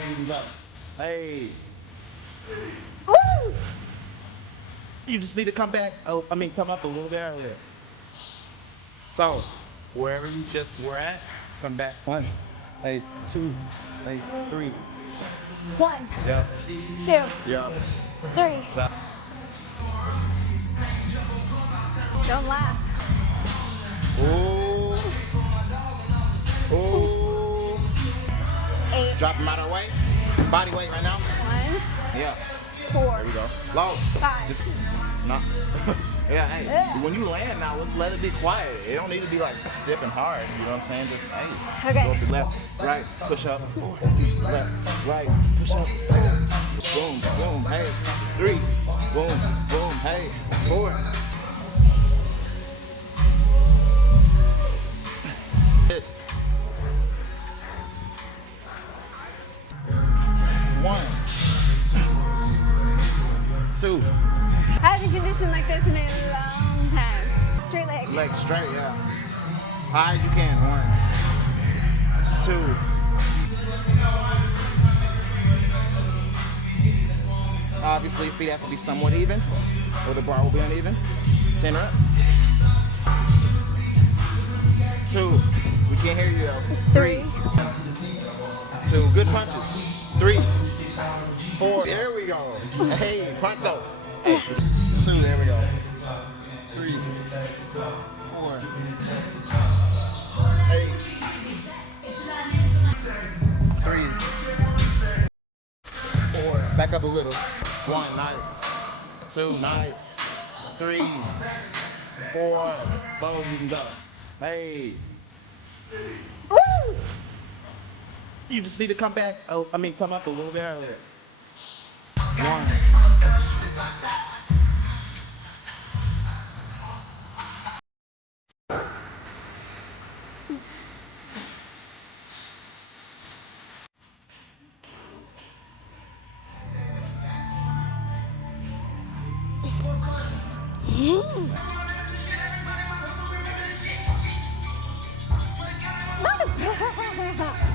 Both of them up. Hey. Woo! You just need to come back. Oh, I mean, come up a little bit earlier. So, wherever you just were at, come back. 1, 2, 3. 1, Yep. 2, Yep. 3. Stop. Don't laugh. Ooh. Ooh. 8. Drop them out of the way. Body weight right now. 1, Yeah. 4. There we go. Low. 5. Just not. Yeah, hey. Yeah. When you land now, let's let it be quiet. It don't need to be like stiff and hard. You know what I'm saying? Just hey. Okay. Go up to left, right, push up. Left, right, push up. Boom, boom, hey. 3. Boom, boom, hey. 4. Hit. 1, 2. I haven't conditioned like this in a long time. Straight leg. Leg straight, yeah. High as you can. 1, 2. Obviously, feet have to be somewhat even, or the bar will be uneven. 10 reps. 2. We can't hear you though. 3. 2. Good punches. 3, 4. There we go. Hey, punch though. 2. There we go. 3, 4. 8. 3, 4. Back up a little. 1, nice. 2, nice. 3, 4. Both you can go. Hey. Woo! You just need to come back. Oh, I mean, come up a little bit earlier. 1.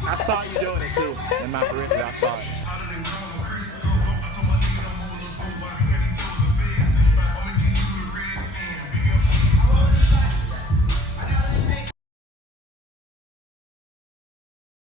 I saw you doing it too in my periphery. I saw it.